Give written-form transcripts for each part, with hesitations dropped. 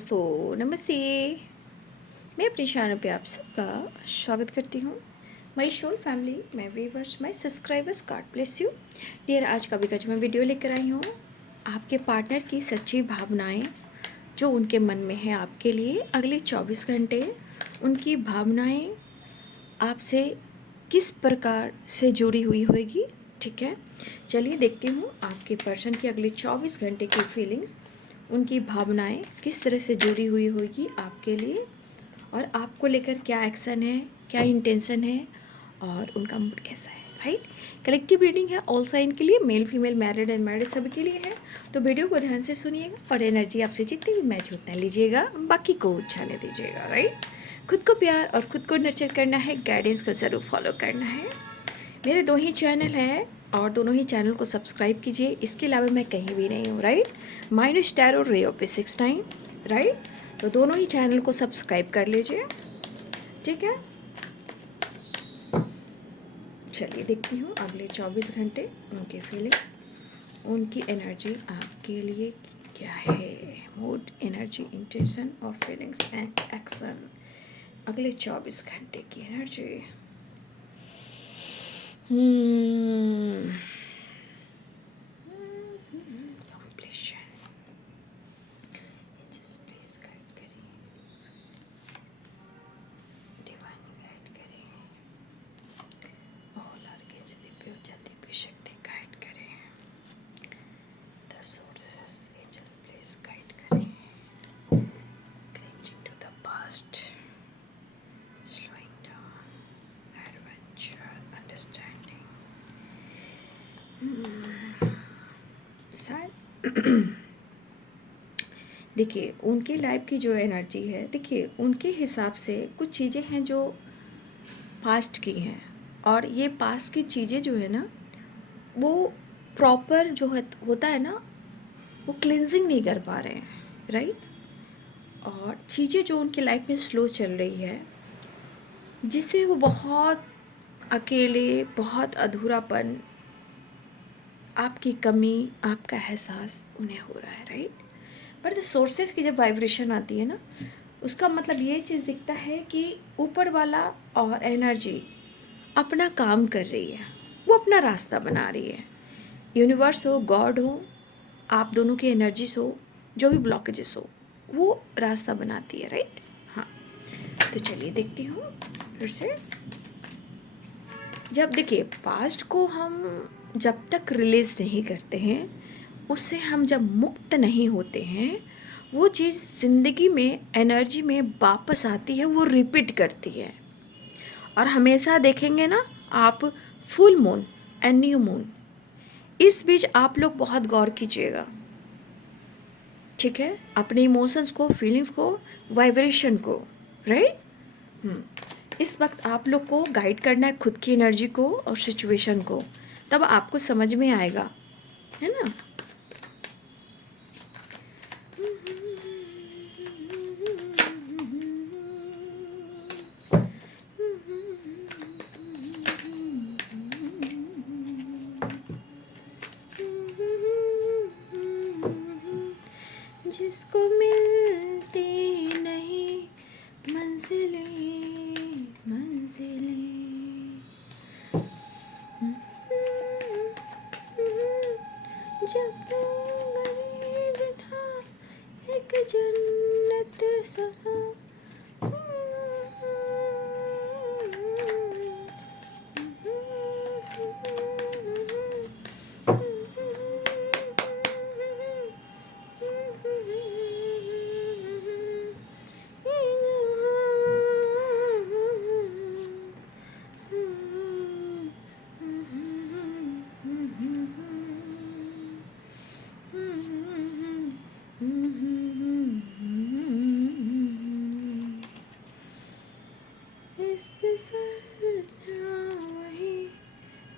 दोस्तों नमस्ते। मैं अपने चैनल पे आप सबका स्वागत करती हूँ। My soul family, my viewers, my subscribers, god bless you dear. आज का भी जो मैं वीडियो लेकर आई हूँ, आपके पार्टनर की सच्ची भावनाएं जो उनके मन में है आपके लिए अगले 24 घंटे, उनकी भावनाएं आपसे किस प्रकार से जुड़ी हुई होगी। ठीक है, चलिए देखती हूँ आपके पर्सन की अगले 24 घंटे की फीलिंग्स, उनकी भावनाएं किस तरह से जुड़ी हुई होगी आपके लिए, और आपको लेकर क्या एक्शन है, क्या इंटेंशन है, और उनका मूड कैसा है। राइट, कलेक्टिव रीडिंग है ऑल साइन के लिए, male female married and married सभी के लिए है। तो वीडियो को ध्यान से सुनिएगा और एनर्जी आपसे जितनी भी मैच उतना लीजिएगा, बाकी को जाने दीजिएगा। राइट, खुद को प्यार और खुद को नर्चर करना है, गाइडेंस को ज़रूर फॉलो करना है। मेरे 2 ही चैनल हैं और दोनों ही चैनल को सब्सक्राइब कीजिए। इसके अलावा मैं कहीं भी नहीं हूँ। Right, minus tarot ray of 69। Right, तो दोनों ही चैनल को सब्सक्राइब कर लीजिए। ठीक है, चलिए देखती हूँ अगले 24 घंटे उनकी फीलिंग्स, उनकी एनर्जी आपके लिए क्या है। मूड, एनर्जी, इंटेंशन और फीलिंग्स एंड एक्शन, अगले 24 घंटे की energy. Completion, just please guide करिए, डिवाइन गाइड करिए, ऑल आर्केंजल पे हो जाती पे शक्ति गाइड करें, the sources angel please guide करें, cleansing to the past, slowing down, adventure, understanding. शायद देखिए उनकी लाइफ की जो एनर्जी है, देखिए उनके हिसाब से कुछ चीज़ें हैं जो पास्ट की हैं, और ये पास्ट की चीज़ें जो है ना, वो प्रॉपर जो होता है ना, वो क्लिनजिंग नहीं कर पा रहे हैं। राइट, और चीज़ें जो उनकी लाइफ में स्लो चल रही है, जिससे वो बहुत अकेले, बहुत अधूरापन, आपकी कमी, आपका एहसास उन्हें हो रहा है। राइट, पर द सोर्सेस की जब वाइब्रेशन आती है ना, उसका मतलब ये चीज़ दिखता है कि ऊपर वाला और एनर्जी अपना काम कर रही है, वो अपना रास्ता बना रही है। यूनिवर्स हो, गॉड हो, आप दोनों की एनर्जीज हो, जो भी ब्लॉकेजेस हो, वो रास्ता बनाती है। राइट, हाँ, तो चलिए देखती हूँ फिर से। जब देखिए पास्ट को हम जब तक रिलीज़ नहीं करते हैं, उससे हम जब मुक्त नहीं होते हैं, वो चीज़ ज़िंदगी में एनर्जी में वापस आती है, वो रिपीट करती है। और हमेशा देखेंगे ना आप, full moon and new moon, इस बीच आप लोग बहुत गौर कीजिएगा। ठीक है, अपने इमोशंस को, फीलिंग्स को, वाइब्रेशन को। राइट, इस वक्त आप लोग को गाइड करना है खुद की एनर्जी को और सिचुएशन को, तब आपको समझ में आएगा, है ना। जिसको मिलती नहीं मंजिलें मंजिलें, जब तो गरीब था एक जन्नत सा, वही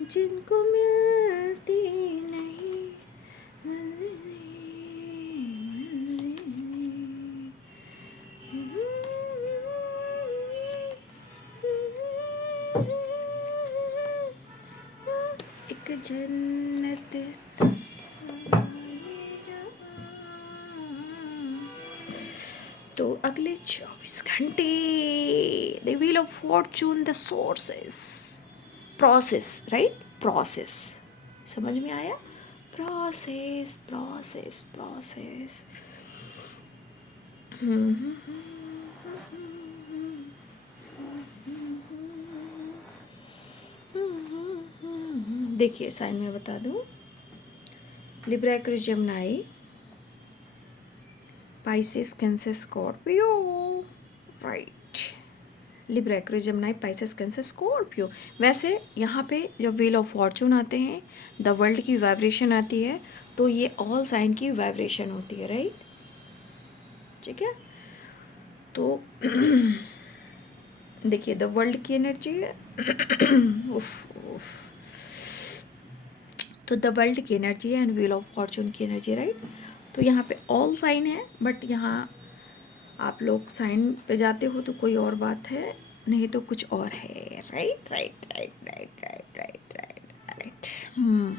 जिनको मिलती नहीं एक जन्नत अगले 24 घंटे। The wheel of Fortune, the sources, process, right, process, समझ में आया? Process process process. देखिए साइन में बता दूं, Libra, Aquarius, Gemini, Pisces, Cancer, Scorpio, right. Libra, Aquarius, Gemini, Pisces, Cancer, Scorpio. वैसे यहाँ पे जब व्हील ऑफ फॉर्चून आते हैं, द वर्ल्ड की वाइब्रेशन आती है, तो ये ऑल साइन की वाइब्रेशन होती है, राइट, ठीक है। तो देखिए द वर्ल्ड की एनर्जी है उफ उफ, तो द वर्ल्ड की एनर्जी है एंड व्हील ऑफ फॉर्चून की एनर्जी, राइट। तो यहाँ पे ऑल साइन है, बट यहाँ आप लोग साइन पे जाते हो तो कोई और बात है, नहीं तो कुछ और है, right right right right right right right right.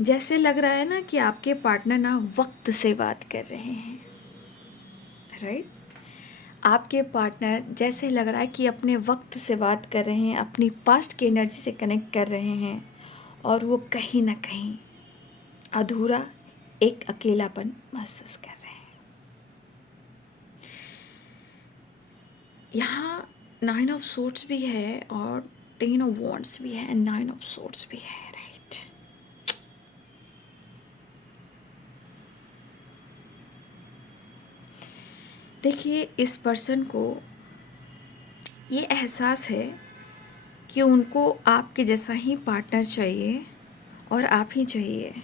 जैसे लग रहा है ना कि आपके पार्टनर ना वक्त से बात कर रहे हैं, राइट। आपके पार्टनर जैसे लग रहा है कि अपने वक्त से बात कर रहे हैं, अपनी पास्ट की एनर्जी से कनेक्ट कर रहे हैं, और वो कहीं ना कहीं अधूरा एक अकेलापन महसूस कर रहे हैं। यहाँ 9 ऑफ सोर्ड्स भी है और 10 ऑफ वॉन्ड्स भी है, 9 ऑफ सोर्ड्स भी है, राइट। देखिए इस पर्सन को ये एहसास है कि उनको आपके जैसा ही पार्टनर चाहिए और आप ही चाहिए।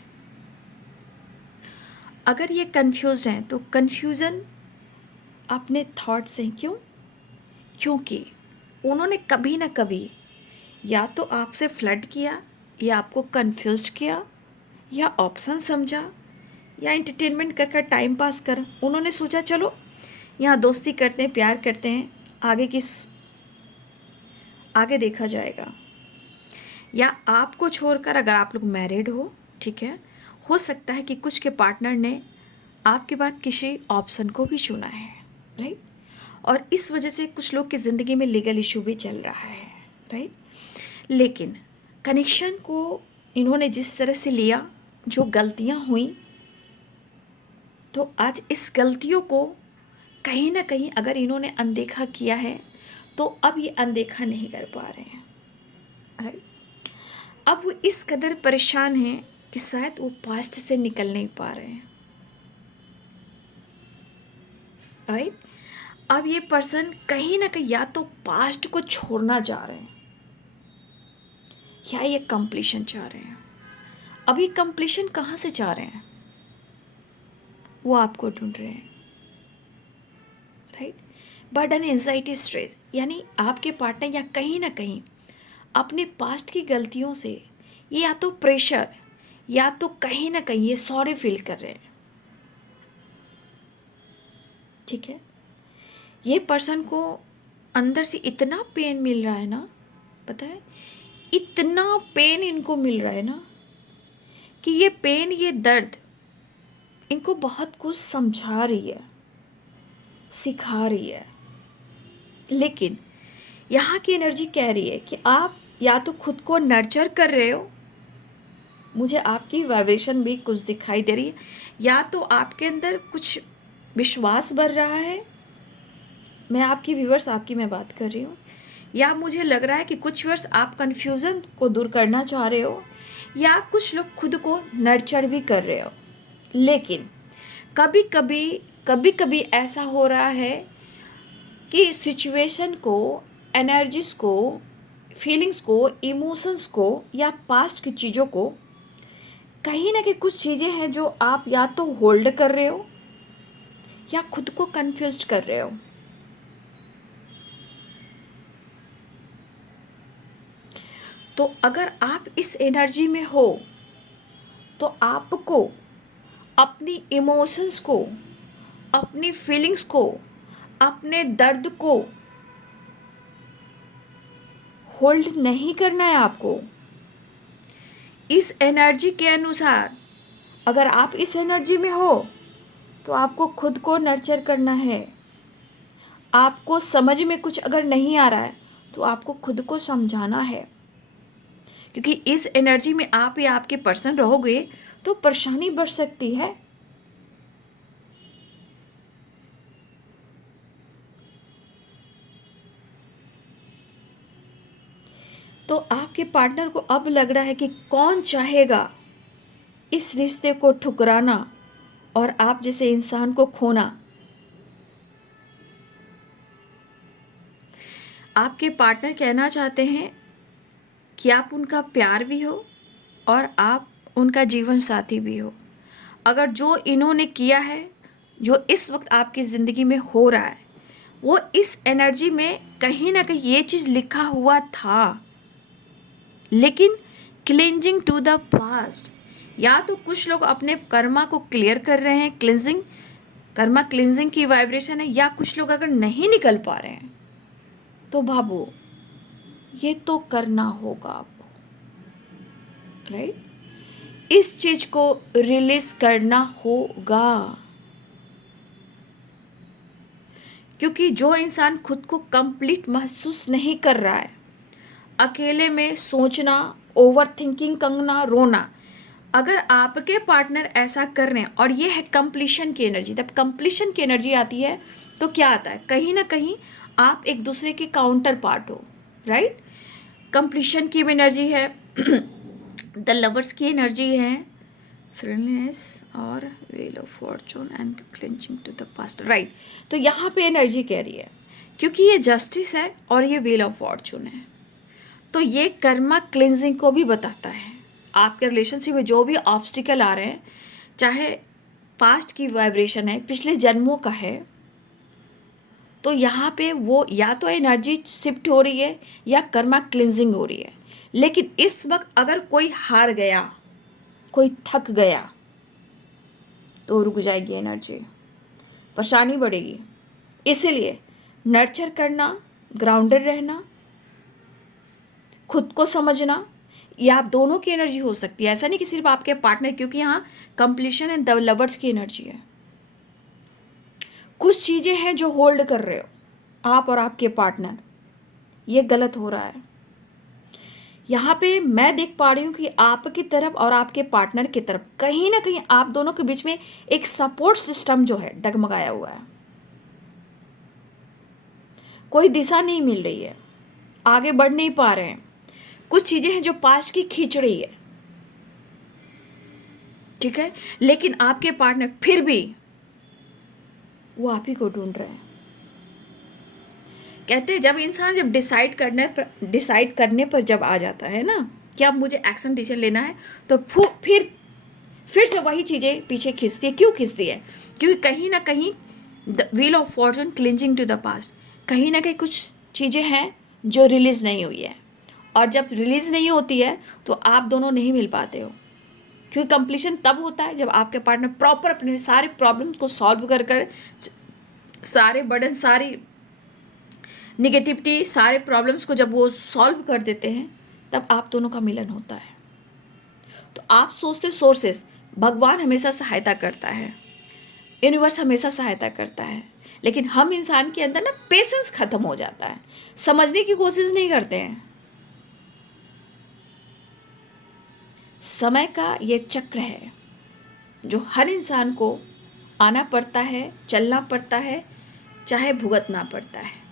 अगर ये कंफ्यूज हैं तो कंफ्यूजन अपने थॉट से, क्योंकि उन्होंने कभी ना कभी या तो आपसे फ्लर्ट किया, या आपको कंफ्यूज किया, या ऑप्शन समझा, या एंटरटेनमेंट कर कर टाइम पास कर उन्होंने सोचा चलो यहाँ दोस्ती करते हैं, प्यार करते हैं, आगे देखा जाएगा। या आपको छोड़कर अगर आप लोग मैरिड हो, ठीक है, हो सकता है कि कुछ के पार्टनर ने आपके बाद किसी ऑप्शन को भी चुना है, राइट। और इस वजह से कुछ लोग की ज़िंदगी में लीगल इशू भी चल रहा है, राइट। लेकिन कनेक्शन को इन्होंने जिस तरह से लिया, जो गलतियां हुई, तो आज इस गलतियों को कहीं ना कहीं अगर इन्होंने अनदेखा किया है, तो अब ये अनदेखा नहीं कर पा रहे हैं, राइट। अब वो इस कदर परेशान हैं कि शायद वो पास्ट से निकल नहीं पा रहे हैं, राइट। अब ये पर्सन कहीं ना कहीं या तो पास्ट को छोड़ना चाह रहे हैं, या ये कंप्लीशन चाह रहे हैं। अब ये कंप्लीशन कहाँ से चाह रहे हैं, वो आपको ढूंढ रहे हैं, राइट। बर्डन, एंजाइटी, स्ट्रेस, यानी आपके पार्टनर या कहीं ना कहीं अपने पास्ट की गलतियों से ये या तो प्रेशर, या तो कहीं ना कहीं ये सॉरी फील कर रहे हैं, ठीक है। ये पर्सन को अंदर से इतना पेन मिल रहा है ना, पता है, इतना पेन इनको मिल रहा है ना, कि ये पेन, ये दर्द इनको बहुत कुछ समझा रही है, सिखा रही है। लेकिन यहाँ की एनर्जी कह रही है कि आप या तो खुद को नर्चर कर रहे हो, मुझे आपकी वाइब्रेशन भी कुछ दिखाई दे रही है, या तो आपके अंदर कुछ विश्वास बढ़ रहा है, मैं आपकी व्यूअर्स आपकी मैं बात कर रही हूँ, या मुझे लग रहा है कि कुछ व्यूअर्स आप कन्फ्यूज़न को दूर करना चाह रहे हो, या कुछ लोग खुद को नर्चर भी कर रहे हो। लेकिन कभी कभी ऐसा हो रहा है कि सिचुएशन को, एनर्जीज़ को, फीलिंग्स को, इमोशंस को, या पास्ट की चीज़ों को, कहीं ना कहीं कुछ चीज़ें हैं जो आप या तो होल्ड कर रहे हो या खुद को कंफ्यूज कर रहे हो। तो अगर आप इस एनर्जी में हो तो आपको अपनी इमोशंस को, अपनी फीलिंग्स को, अपने दर्द को होल्ड नहीं करना है। आपको इस एनर्जी के अनुसार, अगर आप इस एनर्जी में हो तो आपको खुद को नर्चर करना है। आपको समझ में कुछ अगर नहीं आ रहा है तो आपको खुद को समझाना है, क्योंकि इस एनर्जी में आप या आपके पर्सन रहोगे तो परेशानी बढ़ सकती है। तो आपके पार्टनर को अब लग रहा है कि कौन चाहेगा इस रिश्ते को ठुकराना और आप जैसे इंसान को खोना। आपके पार्टनर कहना चाहते हैं कि आप उनका प्यार भी हो और आप उनका जीवन साथी भी हो। अगर जो इन्होंने किया है, जो इस वक्त आपकी ज़िंदगी में हो रहा है, वो इस एनर्जी में कहीं ना कहीं ये चीज़ लिखा हुआ था, लेकिन क्लिंजिंग टू द पास्ट, या तो कुछ लोग अपने कर्मा को क्लियर कर रहे हैं, क्लिंजिंग, कर्मा क्लिंजिंग की वाइब्रेशन है, या कुछ लोग अगर नहीं निकल पा रहे हैं तो बाबू ये तो करना होगा आपको, राइट। इस चीज को रिलीज करना होगा, क्योंकि जो इंसान खुद को कंप्लीट महसूस नहीं कर रहा है, अकेले में सोचना, ओवर थिंकिंग करना, रोना, अगर आपके पार्टनर ऐसा कर रहे हैं और ये है कंप्लीशन की एनर्जी, जब कंप्लीशन की एनर्जी आती है तो क्या आता है, कहीं ना कहीं आप एक दूसरे के काउंटर पार्ट हो, राइट। कंप्लीशन की एनर्जी है, द लवर्स की एनर्जी है, फ्रेंडनेस और wheel of fortune and clinching to the past, right. तो यहाँ पे एनर्जी कह रही है, क्योंकि ये जस्टिस है और ये व्हील ऑफ फॉर्चून है, तो ये कर्मा क्लिंजिंग को भी बताता है। आपके रिलेशनशिप में जो भी ऑब्स्टिकल आ रहे हैं, चाहे पास्ट की वाइब्रेशन है, पिछले जन्मों का है, तो यहाँ पे वो या तो एनर्जी शिफ्ट हो रही है या कर्मा क्लिंजिंग हो रही है। लेकिन इस वक्त अगर कोई हार गया, कोई थक गया, तो रुक जाएगी एनर्जी, परेशानी बढ़ेगी। इसीलिए नर्चर करना, ग्राउंडेड रहना, खुद को समझना, ये आप दोनों की एनर्जी हो सकती है, ऐसा नहीं कि सिर्फ आपके पार्टनर, क्योंकि यहाँ कंप्लीशन एंड द लवर्स की एनर्जी है। कुछ चीज़ें हैं जो होल्ड कर रहे हो आप और आपके पार्टनर, ये गलत हो रहा है। यहाँ पे मैं देख पा रही हूँ कि आपकी तरफ और आपके पार्टनर की तरफ कहीं ना कहीं आप दोनों के बीच में एक सपोर्ट सिस्टम जो है डगमगाया हुआ है, कोई दिशा नहीं मिल रही है, आगे बढ़ नहीं पा रहे हैं, कुछ चीज़ें हैं जो पास्ट की खींच रही है, ठीक है। लेकिन आपके पार्टनर फिर भी वो आप ही को ढूंढ रहे हैं। कहते हैं जब इंसान जब डिसाइड करने पर जब आ जाता है ना कि अब मुझे एक्शन डिसीजन लेना है, तो फिर से वही चीज़ें पीछे खींचती है। क्यों खींचती है? क्योंकि कहीं ना कहीं the wheel of fortune clinging to the past, कहीं ना कहीं कुछ चीज़ें हैं जो रिलीज़ नहीं हुई है, और जब रिलीज़ नहीं होती है तो आप दोनों नहीं मिल पाते हो। क्योंकि कंप्लीशन तब होता है जब आपके पार्टनर प्रॉपर अपने सारे प्रॉब्लम को सॉल्व कर सारे बर्डन, सारी निगेटिविटी, सारे प्रॉब्लम्स को जब वो सॉल्व कर देते हैं, तब आप दोनों का मिलन होता है। तो आप सोचते सोर्सेस, भगवान हमेशा सहायता करता है, यूनिवर्स हमेशा सहायता करता है, लेकिन हम इंसान के अंदर ना पेशेंस खत्म हो जाता है, समझने की कोशिश नहीं करते हैं। समय का ये चक्र है जो हर इंसान को आना पड़ता है, चलना पड़ता है, चाहे भुगतना पड़ता है।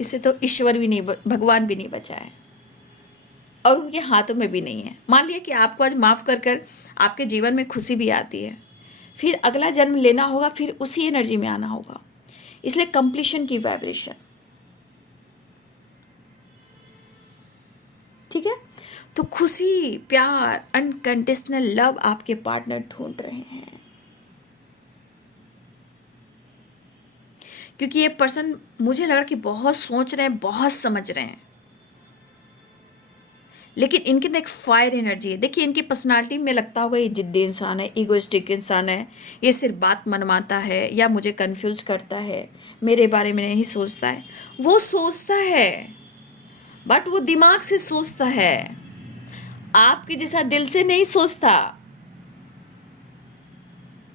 इसे तो ईश्वर भी नहीं, भगवान भी नहीं बचाए, और उनके हाथों में भी नहीं है। मान लिया कि आपको आज माफ़ कर कर आपके जीवन में खुशी भी आती है, फिर अगला जन्म लेना होगा, फिर उसी एनर्जी में आना होगा। इसलिए कंप्लीशन की वाइब्रेशन, ठीक है। तो खुशी, प्यार, अनकंडीशनल लव आपके पार्टनर ढूंढ रहे हैं, क्योंकि ये पर्सन मुझे लगा कि बहुत सोच रहे हैं, बहुत समझ रहे हैं, लेकिन इनके अंदर एक फायर एनर्जी है। देखिए इनकी पर्सनालिटी में लगता होगा ये जिद्दी इंसान है, ईगोइस्टिक इंसान है, ये सिर्फ बात मनवाता है या मुझे कंफ्यूज करता है, मेरे बारे में नहीं सोचता है। वो सोचता है, बट वो दिमाग से सोचता है, आपके जैसा दिल से नहीं सोचता।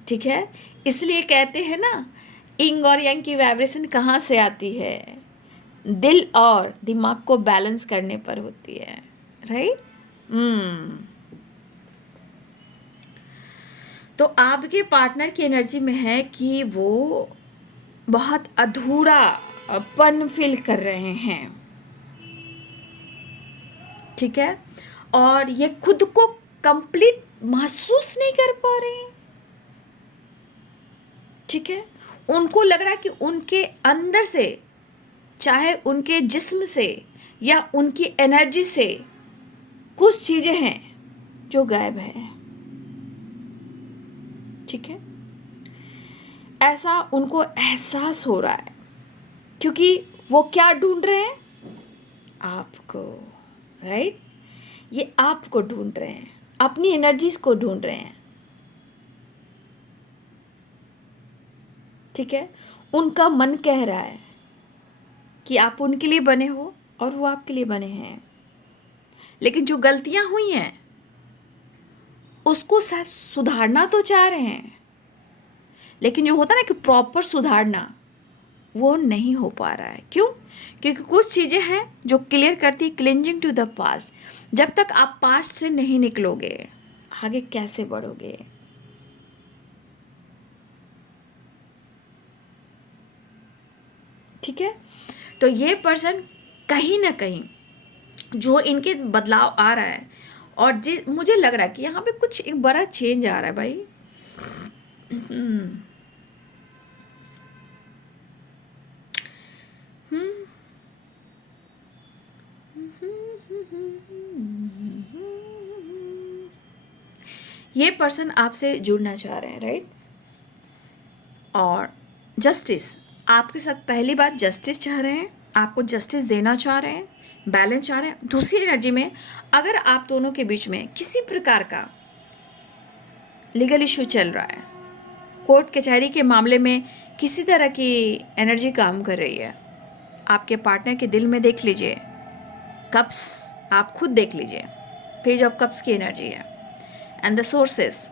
ठीक है, इसलिए कहते हैं ना, इंग और यांग की वाइब्रेशन कहाँ से आती है? दिल और दिमाग को बैलेंस करने पर होती है, राइट। तो आपके पार्टनर की एनर्जी में है कि वो बहुत अधूरापन फील कर रहे हैं, ठीक है, और ये खुद को कंप्लीट महसूस नहीं कर पा रहे हैं, ठीक है। उनको लग रहा है कि उनके अंदर से, चाहे उनके जिस्म से या उनकी एनर्जी से, कुछ चीजें हैं जो गायब है, ठीक है। ऐसा उनको एहसास हो रहा है, क्योंकि वो क्या ढूंढ रहे हैं? आपको, राइट। ये आपको ढूंढ रहे हैं, अपनी एनर्जीज को ढूंढ रहे हैं, ठीक है। उनका मन कह रहा है कि आप उनके लिए बने हो और वो आपके लिए बने हैं, लेकिन जो गलतियां हुई हैं उसको शायद सुधारना तो चाह रहे हैं, लेकिन जो होता है ना कि प्रॉपर सुधारना, वो नहीं हो पा रहा है। क्यों? क्योंकि कुछ चीज़ें हैं जो क्लियर करती, क्लिंजिंग टू द पास्ट। जब तक आप पास्ट से नहीं निकलोगे, आगे कैसे बढ़ोगे? ठीक है। तो ये पर्सन कहीं ना कहीं जो इनके बदलाव आ रहा है, और मुझे लग रहा है कि यहाँ पे कुछ एक बड़ा चेंज आ रहा है भाई। ये पर्सन आपसे जुड़ना चाह रहे हैं, राइट। और जस्टिस, आपके साथ पहली बात जस्टिस चाह रहे हैं, आपको जस्टिस देना चाह रहे हैं, बैलेंस चाह रहे हैं। दूसरी एनर्जी में अगर आप दोनों के बीच में किसी प्रकार का लीगल इशू चल रहा है, कोर्ट कचहरी के मामले में किसी तरह की एनर्जी काम कर रही है, आपके पार्टनर के दिल में देख लीजिए कप्स, आप खुद देख लीजिए, पेज ऑफ कप्स की एनर्जी है एंड द सोर्सेस।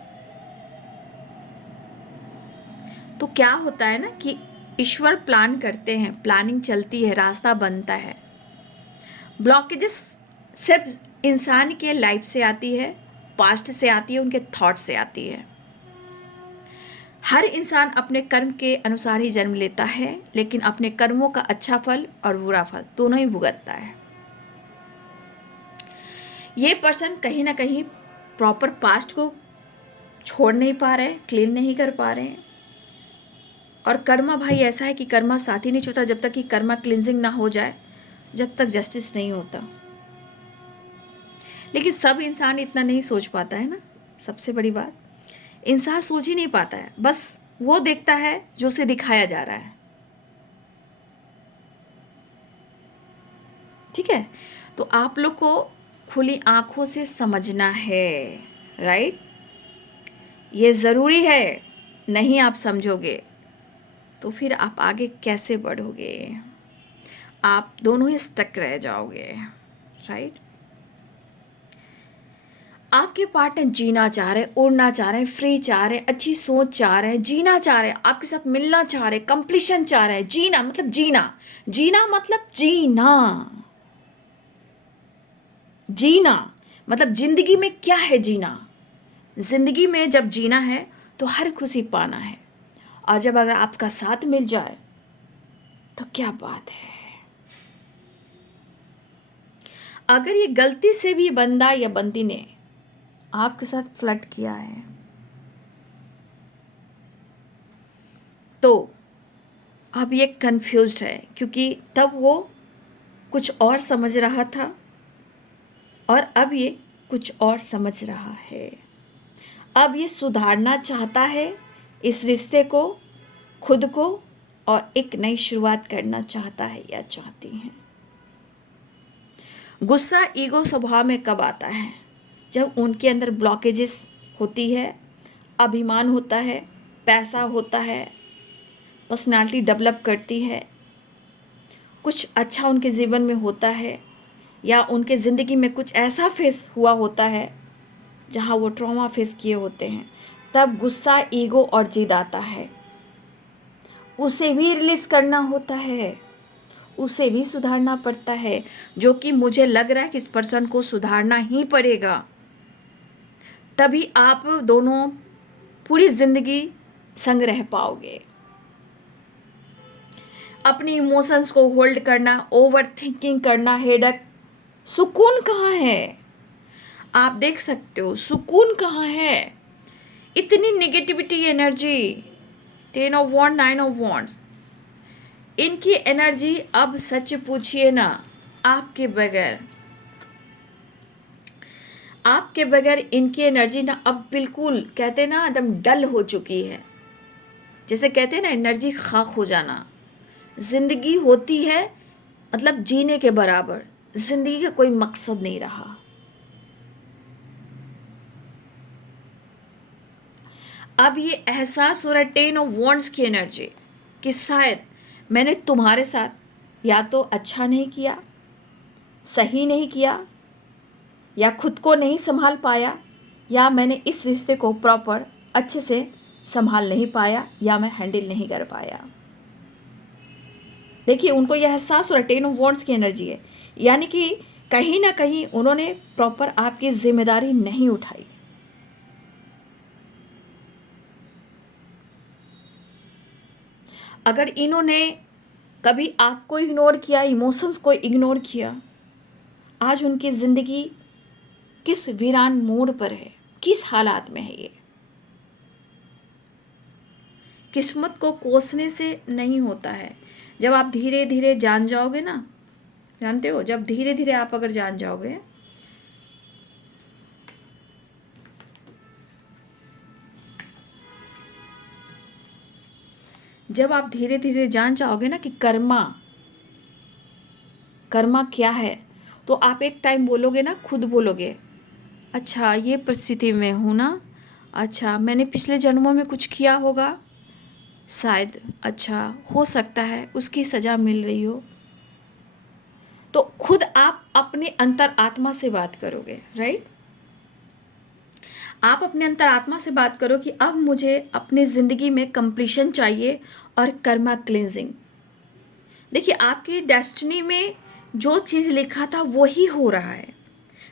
तो क्या होता है ना कि ईश्वर प्लान करते हैं, प्लानिंग चलती है, रास्ता बनता है। ब्लॉकेजेस सिर्फ इंसान के लाइफ से आती है, पास्ट से आती है, उनके थॉट से आती है। हर इंसान अपने कर्म के अनुसार ही जन्म लेता है, लेकिन अपने कर्मों का अच्छा फल और बुरा फल दोनों ही भुगतता है। ये पर्सन कहीं ना कहीं प्रॉपर पास्ट को छोड़ नहीं पा रहे, क्लीन नहीं कर पा रहे हैं। और कर्मा भाई ऐसा है कि कर्मा साथ ही नहीं छोड़ता जब तक कि कर्मा क्लिनजिंग ना हो जाए, जब तक जस्टिस नहीं होता। लेकिन सब इंसान इतना नहीं सोच पाता है ना, सबसे बड़ी बात, इंसान सोच ही नहीं पाता है, बस वो देखता है जो उसे दिखाया जा रहा है, ठीक है। तो आप लोग को खुली आंखों से समझना है, राइट। ये ज़रूरी है, नहीं आप समझोगे तो फिर आप आगे कैसे बढ़ोगे? आप दोनों ही स्टक रह जाओगे, राइट। आपके पार्टनर जीना चाह रहे, उड़ना चाह रहे, फ्री चाह रहे, अच्छी सोच चाह रहे, जीना चाह रहे, आपके साथ मिलना चाह रहे, कंप्लीशन चाह रहे। जीना मतलब जीना, जीना मतलब जीना, जीना मतलब जिंदगी में क्या है जीना? जिंदगी में जब जीना है तो हर खुशी पाना है, और जब अगर आपका साथ मिल जाए तो क्या बात है। अगर ये गलती से भी बंदा या बंदी ने आपके साथ फ्लर्ट किया है तो अब ये कंफ्यूज्ड है, क्योंकि तब वो कुछ और समझ रहा था और अब ये कुछ और समझ रहा है। अब ये सुधारना चाहता है इस रिश्ते को, खुद को, और एक नई शुरुआत करना चाहता है या चाहती हैं। गुस्सा ईगो स्वभाव में कब आता है? जब उनके अंदर ब्लॉकेजेस होती है, अभिमान होता है, पैसा होता है, पर्सनालिटी डेवलप करती है, कुछ अच्छा उनके जीवन में होता है, या उनके ज़िंदगी में कुछ ऐसा फेस हुआ होता है जहाँ वो ट्रॉमा फेस किए होते हैं, तब गुस्सा, ईगो और जिद आता है। उसे भी रिलीज करना होता है, उसे भी सुधारना पड़ता है, जो कि मुझे लग रहा है कि इस पर्सन को सुधारना ही पड़ेगा। तभी आप दोनों पूरी जिंदगी संग रह पाओगे। अपनी इमोशंस को होल्ड करना, ओवर थिंकिंग करना, हेडक, सुकून कहाँ है? आप देख सकते हो सुकून कहाँ है? इतनी negativity energy, 10 of wand, 9 of wands, इनकी एनर्जी अब सच पूछिए ना, आपके बगैर इनकी एनर्जी ना अब बिल्कुल कहते ना एकदम डल हो चुकी है। जैसे कहते हैं ना एनर्जी खाक हो जाना। जिंदगी होती है मतलब जीने के बराबर, जिंदगी का कोई मकसद नहीं रहा। अब ये एहसास हो रहा है 10 ऑफ वॉन्ड्स की एनर्जी कि शायद मैंने तुम्हारे साथ या तो अच्छा नहीं किया, सही नहीं किया, या खुद को नहीं संभाल पाया, या मैंने इस रिश्ते को प्रॉपर अच्छे से संभाल नहीं पाया, या मैं हैंडल नहीं कर पाया। देखिए उनको यह एहसास हो रहा है 10 ऑफ वॉन्ड्स की एनर्जी है, यानी कि कहीं ना कहीं उन्होंने प्रॉपर आपकी जिम्मेदारी नहीं उठाई। अगर इन्होंने कभी आपको इग्नोर किया, इमोशंस को इग्नोर किया, आज उनकी ज़िंदगी किस वीरान मोड़ पर है, किस हालात में है। ये किस्मत को कोसने से नहीं होता है। जब आप धीरे धीरे जान जाओगे ना, जानते हो, जब धीरे धीरे आप अगर जान जाओगे, जब आप धीरे धीरे जान जाओगे ना कि कर्मा क्या है, तो आप एक टाइम बोलोगे ना, खुद बोलोगे, अच्छा ये परिस्थिति में हूँ ना, अच्छा मैंने पिछले जन्मों में कुछ किया होगा शायद, अच्छा हो सकता है उसकी सज़ा मिल रही हो। तो खुद आप अपने अंतर आत्मा से बात करोगे, राइट? आप अपने अंतर आत्मा से बात करो कि अब मुझे अपने ज़िंदगी में कंप्लीशन चाहिए और कर्मा क्लिनजिंग। देखिए आपकी डेस्टिनी में जो चीज़ लिखा था वही हो रहा है।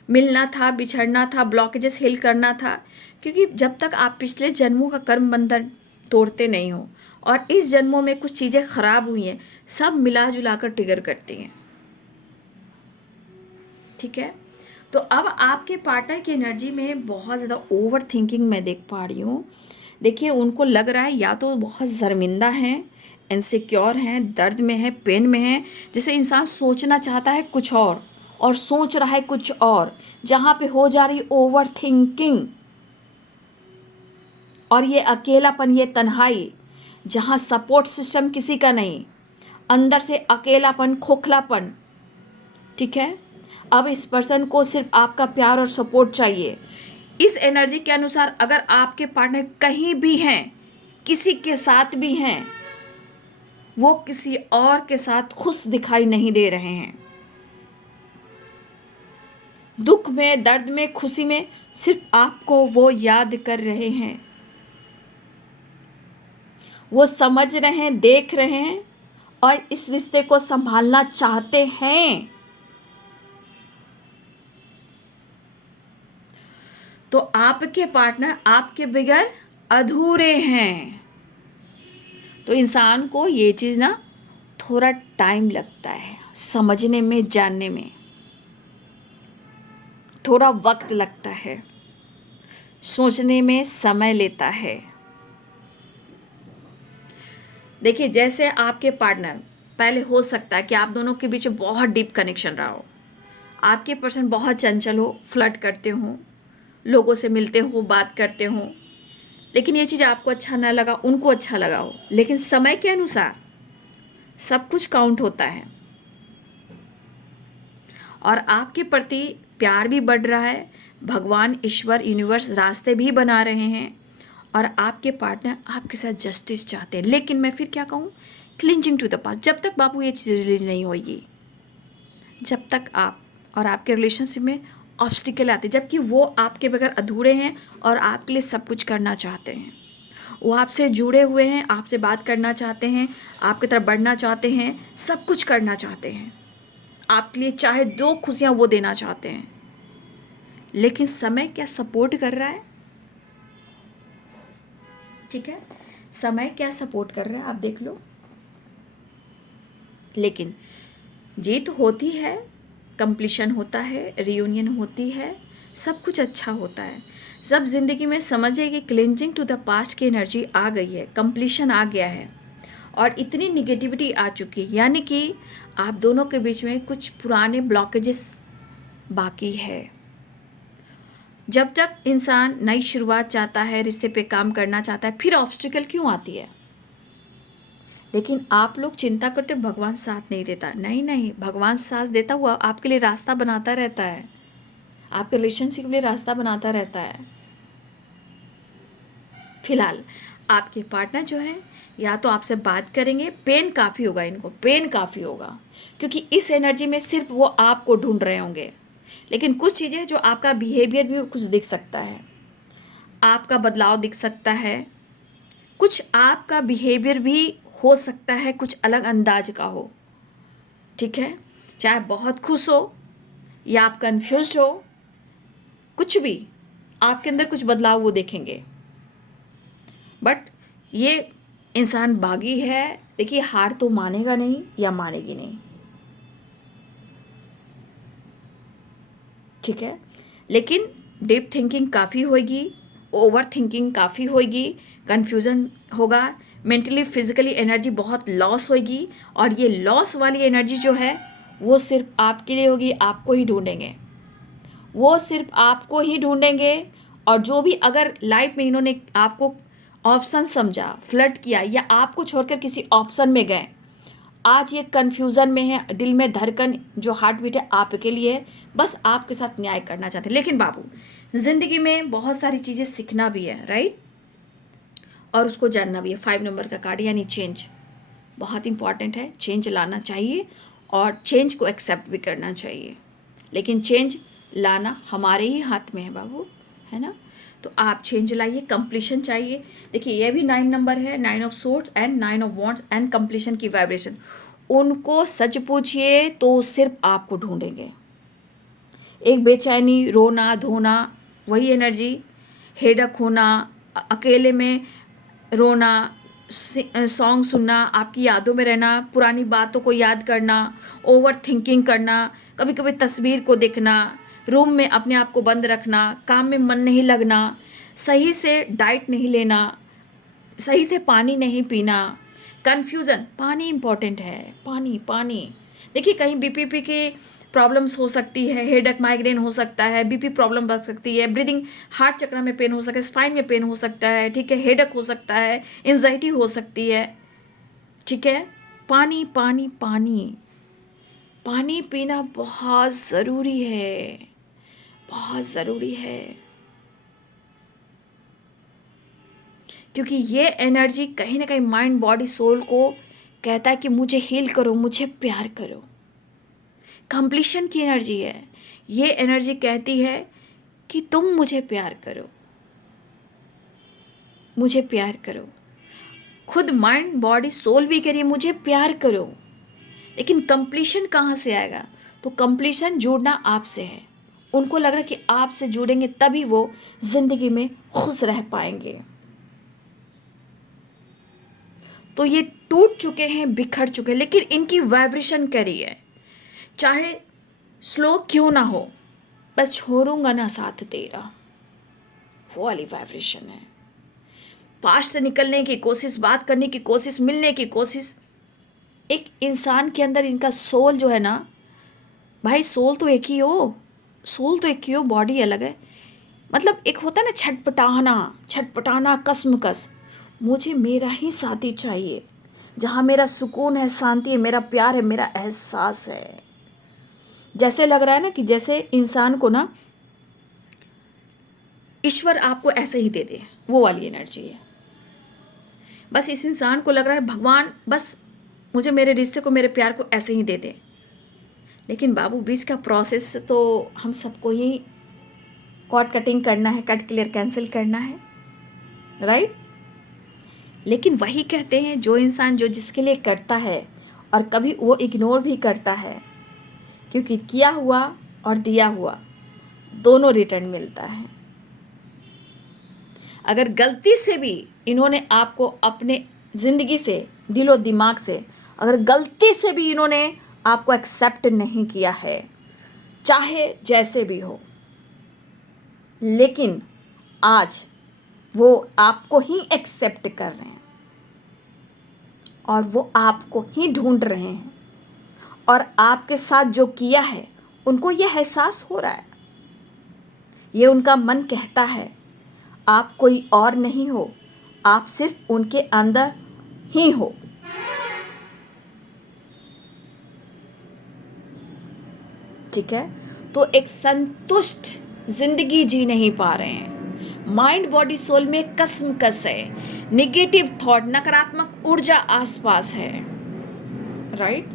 मिलना था, बिछड़ना था, ब्लॉकेजेस हिल करना था, क्योंकि जब तक आप पिछले जन्मों का कर्म बंधन तोड़ते नहीं हो और इस जन्मों में कुछ चीज़ें ख़राब हुई हैं, सब मिला जुला कर ट्रिगर करती हैं। ठीक है, तो अब आपके पार्टनर की एनर्जी में बहुत ज़्यादा ओवर थिंकिंग मैं देख पा रही हूँ। देखिए उनको लग रहा है या तो बहुत शर्मिंदा हैं, इनसिक्योर हैं, दर्द में है, पेन में है। जैसे इंसान सोचना चाहता है कुछ और सोच रहा है कुछ और, जहाँ पे हो जा रही ओवर थिंकिंग और ये अकेलापन, ये तन्हाई, जहाँ सपोर्ट सिस्टम किसी का नहीं, अंदर से अकेलापन, खोखलापन। ठीक है, अब इस पर्सन को सिर्फ आपका प्यार और सपोर्ट चाहिए। इस एनर्जी के अनुसार अगर आपके पार्टनर कहीं भी हैं, किसी के साथ भी हैं, वो किसी और के साथ खुश दिखाई नहीं दे रहे हैं। दुख में, दर्द में, खुशी में सिर्फ आपको वो याद कर रहे हैं, वो समझ रहे हैं, देख रहे हैं और इस रिश्ते को संभालना चाहते हैं। तो आपके पार्टनर आपके बगैर अधूरे हैं। तो इंसान को ये चीज़ ना थोड़ा टाइम लगता है समझने में, जानने में थोड़ा वक्त लगता है, सोचने में समय लेता है। देखिए जैसे आपके पार्टनर, पहले हो सकता है कि आप दोनों के बीच बहुत डीप कनेक्शन रहा हो, आपके पर्सन बहुत चंचल हो, फ्लर्ट करते हो, लोगों से मिलते हो, बात करते हो, लेकिन ये चीज़ आपको अच्छा ना लगा, उनको अच्छा लगा हो, लेकिन समय के अनुसार सब कुछ काउंट होता है और आपके प्रति प्यार भी बढ़ रहा है, भगवान, ईश्वर, यूनिवर्स रास्ते भी बना रहे हैं और आपके पार्टनर आपके साथ जस्टिस चाहते हैं। लेकिन मैं फिर क्या कहूँ, क्लिंजिंग टू द पास्ट। जब तक बाबू ये चीज़ रिलीज नहीं होगी, जब तक आप और आपके रिलेशनशिप में ऑब्स्टिकल आते हैं, जबकि वो आपके बगैर अधूरे हैं और आपके लिए सब कुछ करना चाहते हैं। वो आपसे जुड़े हुए हैं, आपसे बात करना चाहते हैं, आपकी तरफ बढ़ना चाहते हैं, सब कुछ करना चाहते हैं आपके लिए, चाहे 2 खुशियाँ वो देना चाहते हैं। लेकिन समय क्या सपोर्ट कर रहा है? ठीक है, समय क्या सपोर्ट कर रहा है आप देख लो। लेकिन जीत होती है, कंप्लीशन होता है, रियूनियन होती है, सब कुछ अच्छा होता है। सब जिंदगी में समझिए कि क्लिंजिंग टू द पास्ट की एनर्जी आ गई है, कंप्लीशन आ गया है और इतनी निगेटिविटी आ चुकी है, यानी कि आप दोनों के बीच में कुछ पुराने ब्लॉकेजेस बाकी है। जब तक इंसान नई शुरुआत चाहता है, रिश्ते पे काम करना चाहता है, फिर ऑब्स्टिकल क्यों आती है? लेकिन आप लोग चिंता करते हो भगवान साथ नहीं देता। नहीं नहीं, भगवान साथ देता हुआ आपके लिए रास्ता बनाता रहता है, आपके रिलेशनशिप के लिए रास्ता बनाता रहता है। फिलहाल आपके पार्टनर जो है या तो आपसे बात करेंगे, पेन काफ़ी होगा, इनको पेन काफ़ी होगा, क्योंकि इस एनर्जी में सिर्फ वो आपको ढूंढ रहे होंगे। लेकिन कुछ चीज़ें जो आपका बिहेवियर भी कुछ दिख सकता है, आपका बदलाव दिख सकता है, कुछ आपका बिहेवियर भी हो सकता है कुछ अलग अंदाज का हो। ठीक है, चाहे बहुत खुश हो या आप कंफ्यूज्ड हो, कुछ भी आपके अंदर कुछ बदलाव वो देखेंगे। बट ये इंसान बागी है, देखिए हार तो मानेगा नहीं या मानेगी नहीं। ठीक है, लेकिन डीप थिंकिंग काफ़ी होगी, ओवर थिंकिंग काफ़ी होगी, कन्फ्यूज़न होगा, मेंटली फिजिकली एनर्जी बहुत लॉस होगी। और ये लॉस वाली एनर्जी जो है वो सिर्फ आपके लिए होगी, आपको ही ढूंढेंगे, वो सिर्फ आपको ही ढूंढेंगे। और जो भी अगर लाइफ में इन्होंने आपको ऑप्शन समझा, फ्लर्ट किया या आपको छोड़कर किसी ऑप्शन में गए, आज ये कन्फ्यूज़न में है, दिल में धड़कन जो हार्ट बीट है आपके लिए है, बस आपके साथ न्याय करना चाहते हैं। लेकिन बाबू, ज़िंदगी में बहुत सारी चीज़ें सीखना भी है, राइट, और उसको जानना भी है। 5 नंबर का कार्ड यानी चेंज बहुत इंपॉर्टेंट है, चेंज लाना चाहिए और चेंज को एक्सेप्ट भी करना चाहिए। लेकिन चेंज लाना हमारे ही हाथ में है बाबू, है ना। तो आप चेंज लाइए, कंप्लीशन चाहिए। देखिए ये भी 9 नंबर है, 9 of swords and 9 of wands and completion की वाइब्रेशन। उनको सच पूछिए तो सिर्फ आपको ढूंढेंगे। एक बेचैनी, रोना धोना, वही एनर्जी, हेडक होना, अकेले में रोना, सॉन्ग सुनना, आपकी यादों में रहना, पुरानी बातों को याद करना, ओवर थिंकिंग करना, कभी कभी तस्वीर को देखना, रूम में अपने आप को बंद रखना, काम में मन नहीं लगना, सही से डाइट नहीं लेना, सही से पानी नहीं पीना, कन्फ्यूज़न। पानी इम्पॉर्टेंट है, पानी पानी। देखिए कहीं बीपी की प्रॉब्लम्स हो सकती है, हेडेक माइग्रेन हो सकता है, बीपी प्रॉब्लम बढ़ सकती है, ब्रीदिंग हार्ट चक्र में पेन हो सकता है, स्पाइन में पेन हो सकता है, ठीक है, हेडेक हो सकता है, एंजाइटी हो सकती है। ठीक है, पानी पानी पानी, पानी पीना बहुत ज़रूरी है, बहुत ज़रूरी है, क्योंकि ये एनर्जी कहीं ना कहीं माइंड बॉडी सोल को कहता है कि मुझे हील करो, मुझे प्यार करो। कंप्लीशन की एनर्जी है, ये एनर्जी कहती है कि तुम मुझे प्यार करो, मुझे प्यार करो। खुद माइंड बॉडी सोल भी कह रही है मुझे प्यार करो। लेकिन कंप्लीशन कहाँ से आएगा? तो कंप्लीशन जुड़ना आपसे है। उनको लग रहा है कि आपसे जुड़ेंगे तभी वो जिंदगी में खुश रह पाएंगे। तो ये टूट चुके हैं, बिखर चुके हैं, लेकिन इनकी वाइब्रेशन कह रही है चाहे स्लो क्यों ना हो, बस छोड़ूंगा ना साथ तेरा, वो वाली वाइब्रेशन है। पास्ट से निकलने की कोशिश, बात करने की कोशिश, मिलने की कोशिश। एक इंसान के अंदर इनका सोल जो है ना भाई, सोल तो एक ही हो, सोल तो एक ही हो, बॉडी अलग है। मतलब एक होता है ना छटपटाना, छटपटाना कसमकस। मुझे मेरा ही साथी चाहिए, जहाँ मेरा सुकून है, शांति है, मेरा प्यार है, मेरा एहसास है। जैसे लग रहा है ना कि जैसे इंसान को ना ईश्वर आपको ऐसे ही दे दे, वो वाली एनर्जी है। बस इस इंसान को लग रहा है भगवान बस मुझे मेरे रिश्ते को, मेरे प्यार को ऐसे ही दे दे। लेकिन बाबू बीच का प्रोसेस तो हम सबको ही कॉर्ड कटिंग करना है, कट क्लियर कैंसिल करना है, राइट। लेकिन वही कहते हैं जो इंसान जो जिसके लिए करता है और कभी वो इग्नोर भी करता है, क्योंकि किया हुआ और दिया हुआ दोनों रिटर्न मिलता है। अगर गलती से भी इन्होंने आपको अपने ज़िंदगी से, दिलो दिमाग से, अगर गलती से भी इन्होंने आपको एक्सेप्ट नहीं किया है, चाहे जैसे भी हो, लेकिन आज वो आपको ही एक्सेप्ट कर रहे हैं और वो आपको ही ढूंढ रहे हैं, और आपके साथ जो किया है उनको ये एहसास हो रहा है, ये उनका मन कहता है आप कोई और नहीं हो, आप सिर्फ उनके अंदर ही हो। ठीक है, तो एक संतुष्ट जिंदगी जी नहीं पा रहे हैं, माइंड बॉडी सोल में कसमकस है, निगेटिव थॉट, नकारात्मक ऊर्जा आसपास है, राइट।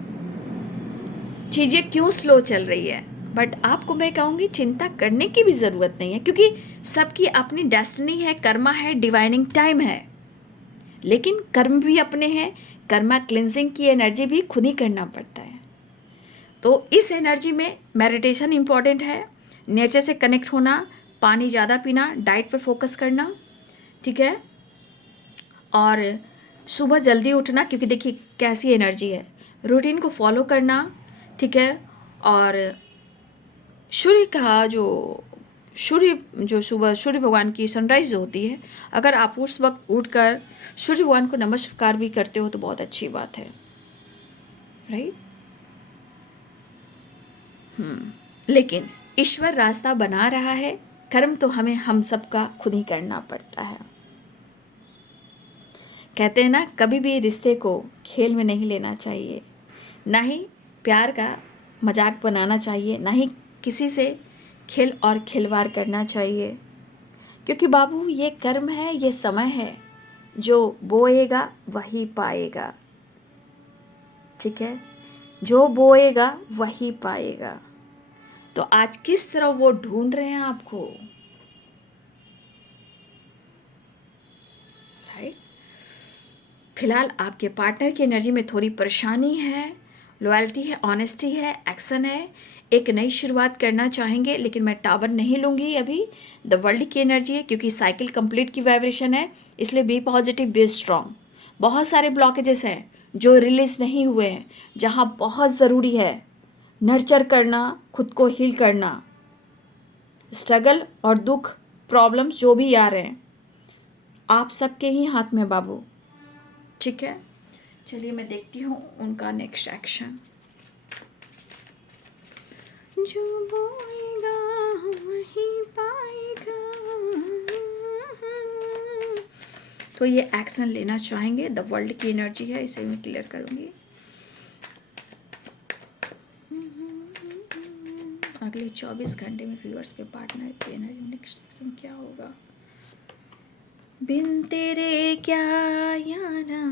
चीज़ें क्यों स्लो चल रही है, बट आपको मैं कहूँगी चिंता करने की भी ज़रूरत नहीं है, क्योंकि सबकी अपनी डेस्टिनी है, कर्मा है, डिवाइनिंग टाइम है। लेकिन कर्म भी अपने हैं, कर्मा क्लिनजिंग की एनर्जी भी खुद ही करना पड़ता है। तो इस एनर्जी में मेडिटेशन इम्पॉर्टेंट है, नेचर से कनेक्ट होना, पानी ज़्यादा पीना, डाइट पर फोकस करना, ठीक है, और सुबह जल्दी उठना, क्योंकि देखिए कैसी एनर्जी है, रूटीन को फॉलो करना, ठीक है। और सूर्य का जो सुबह सूर्य भगवान की सनराइज जो होती है, अगर आप उस वक्त उठकर सूर्य भगवान को नमस्कार भी करते हो तो बहुत अच्छी बात है, राइट। लेकिन ईश्वर रास्ता बना रहा है, कर्म तो हमें हम सबका खुद ही करना पड़ता है। कहते हैं ना, कभी भी रिश्ते को खेल में नहीं लेना चाहिए, ना ही प्यार का मजाक बनाना चाहिए, ना ही किसी से खेल और खिलवाड़ करना चाहिए, क्योंकि बाबू ये कर्म है, ये समय है, जो बोएगा वही पाएगा, ठीक है, जो बोएगा वही पाएगा। तो आज किस तरह वो ढूंढ रहे हैं आपको, राइट। फिलहाल आपके पार्टनर की एनर्जी में थोड़ी परेशानी है, लॉयल्टी है, ऑनेस्टी है, एक्शन है, एक नई शुरुआत करना चाहेंगे, लेकिन मैं टावर नहीं लूँगी अभी। द वर्ल्ड की एनर्जी है, क्योंकि साइकिल कंप्लीट की वाइब्रेशन है, इसलिए बी पॉजिटिव, बी स्ट्रॉन्ग। बहुत सारे ब्लॉकेजेस हैं जो रिलीज नहीं हुए हैं, जहाँ बहुत ज़रूरी है नर्चर करना, खुद को हील करना। स्ट्रगल और दुख, प्रॉब्लम्स जो भी आ रहे हैं, आप सबके ही हाथ में बाबू, ठीक है। चलिए मैं देखती हूँ उनका नेक्स्ट एक्शन। जो बोएगा वही पाएगा, तो ये एक्शन लेना चाहेंगे। द वर्ल्ड की एनर्जी है, इसे मैं क्लियर करूँगी। अगले 24 घंटे में व्यूअर्स के पार्टनर की एनर्जी, नेक्स्ट एक्शन क्या होगा। बिन तेरे क्या यारा,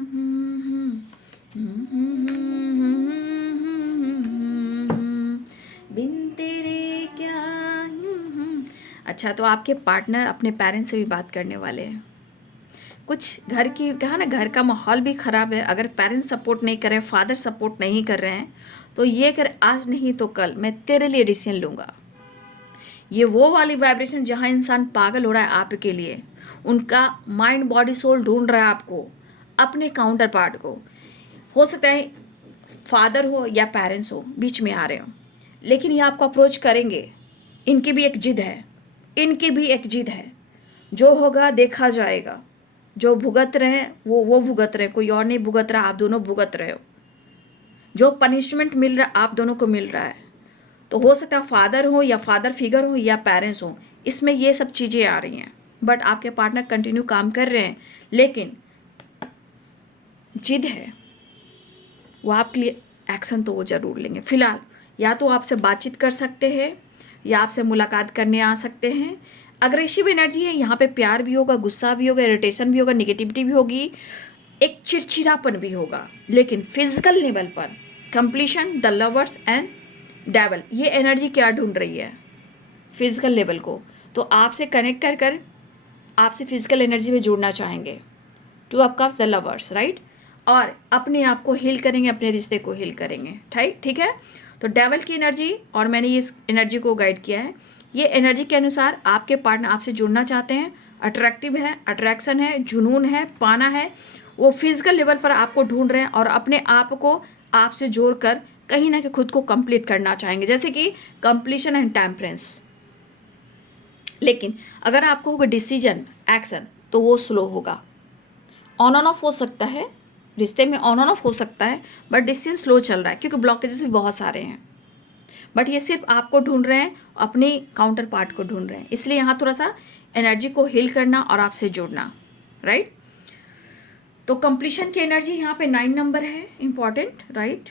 बिन तेरे क्या। अच्छा, तो आपके पार्टनर अपने पेरेंट्स से भी बात करने वाले हैं। कुछ घर की कहा ना, घर का माहौल भी ख़राब है। अगर पेरेंट्स सपोर्ट नहीं कर रहे हैं, फादर सपोर्ट नहीं कर रहे हैं, तो ये कर आज नहीं तो कल मैं तेरे लिए डिसीजन लूँगा। ये वो वाली वाइब्रेशन जहाँ इंसान पागल हो रहा है आपके लिए, उनका माइंड बॉडी सोल ढूंढ रहा है आपको, अपने काउंटर पार्ट को। हो सकता है फादर हो या पेरेंट्स हो, बीच में आ रहे हो, लेकिन ये आपको अप्रोच करेंगे। इनकी भी एक जिद है, इनकी भी एक जिद है, जो होगा देखा जाएगा। जो भुगत रहे हैं वो भुगत रहे हैं, कोई और नहीं भुगत रहा, आप दोनों भुगत रहे हो। जो पनिशमेंट मिल रहा है आप दोनों को मिल रहा है। तो हो सकता है फादर हो या फादर फिगर हो या पेरेंट्स हो, इसमें ये सब चीज़ें आ रही हैं। बट आपके पार्टनर कंटिन्यू काम कर रहे हैं, लेकिन जिद है, वो आपके लिए एक्शन तो वो ज़रूर लेंगे। फिलहाल या तो आपसे बातचीत कर सकते हैं या आपसे मुलाकात करने आ सकते हैं। अग्रेसिव एनर्जी है, यहाँ पे प्यार भी होगा, गुस्सा भी होगा, इरिटेशन भी होगा, निगेटिविटी भी होगी, एक चिड़चिड़ापन भी होगा, लेकिन फिजिकल लेवल पर completion, the lovers and devil, ये एनर्जी क्या ढूंढ रही है? फिजिकल लेवल को। तो आपसे कनेक्ट कर कर आपसे फिजिकल एनर्जी में जुड़ना चाहेंगे। Two of cups, the lovers, right. और अपने आप को हील करेंगे, अपने रिश्ते को हील करेंगे, ठीक है। तो डेविल की एनर्जी, और मैंने इस एनर्जी को गाइड किया है। ये एनर्जी के अनुसार आपके पार्टनर आपसे जुड़ना चाहते हैं, अट्रैक्टिव है, अट्रैक्शन है, जुनून है, पाना है। वो फिजिकल लेवल पर आपको ढूंढ रहे हैं और अपने आप को आपसे जोड़कर कहीं ना कहीं खुद को कंप्लीट करना चाहेंगे, जैसे कि कंप्लीशन एंड टेम्परेंस। लेकिन अगर आपको होगा डिसीजन, एक्शन, तो वो स्लो होगा। ऑन ऑन ऑफ हो सकता है, रिश्ते में ऑन ऑन ऑफ हो सकता है, बट डिसीजन स्लो चल रहा है क्योंकि ब्लॉकेजेस भी बहुत सारे हैं। बट ये सिर्फ आपको ढूंढ रहे हैं, अपने काउंटर पार्ट को ढूंढ रहे हैं। इसलिए यहाँ थोड़ा सा एनर्जी को हील करना और आपसे जुड़ना, राइट। तो कंप्लीशन की एनर्जी यहाँ पे 9 नंबर है, इंपॉर्टेंट, राइट।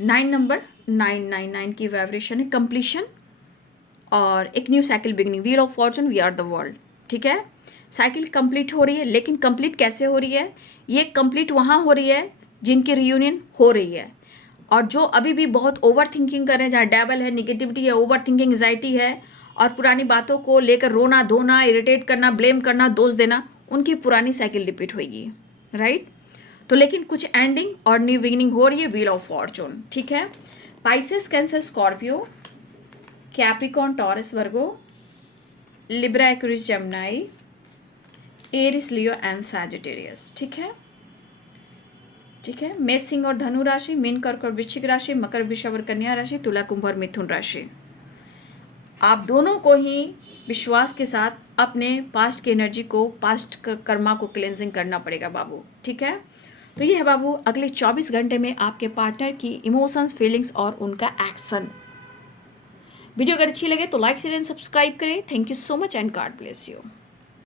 9 नंबर, 999 की वाइब्रेशन है, कंप्लीशन और एक new cycle beginning, wheel of fortune, we are the world, ठीक है। साइकिल कंप्लीट हो रही है, लेकिन कंप्लीट कैसे हो रही है? ये कंप्लीट वहाँ हो रही है जिनकी रियूनियन हो रही है, और जो अभी भी बहुत ओवर थिंकिंग कर रहे हैं, जहाँ डेवल है, निगेटिविटी है, ओवर थिंकिंग, एंजाइटी है, और पुरानी बातों को लेकर रोना धोना, इरिटेट करना, ब्लेम करना, दोष देना, उनकी पुरानी साइकिल रिपीट होगी, राइट। तो लेकिन कुछ एंडिंग और न्यू बिगिनिंग हो रही है, व्हील ऑफ फॉर्चून, ठीक है। Pisces, Cancer, Scorpio, Capricorn, Taurus, Virgo, Libra, Aquarius, Gemini, Aries, Leo and Sagittarius, ठीक है, ठीक है। मेष, सिंह और धनु राशि, मीन, कर्क और वृश्चिक राशि, मकर, वृषभ और कन्या राशि, तुला, कुंभ और मिथुन राशि। आप दोनों को ही विश्वास के साथ अपने पास्ट की एनर्जी को, पास्ट कर्मा को क्लेंजिंग करना पड़ेगा बाबू, ठीक है। तो ये है बाबू अगले 24 घंटे में आपके पार्टनर की इमोशंस, फीलिंग्स और उनका एक्शन। वीडियो अगर अच्छी लगे तो लाइक शेयर एंड सब्सक्राइब करें। Thank you so much and God bless you.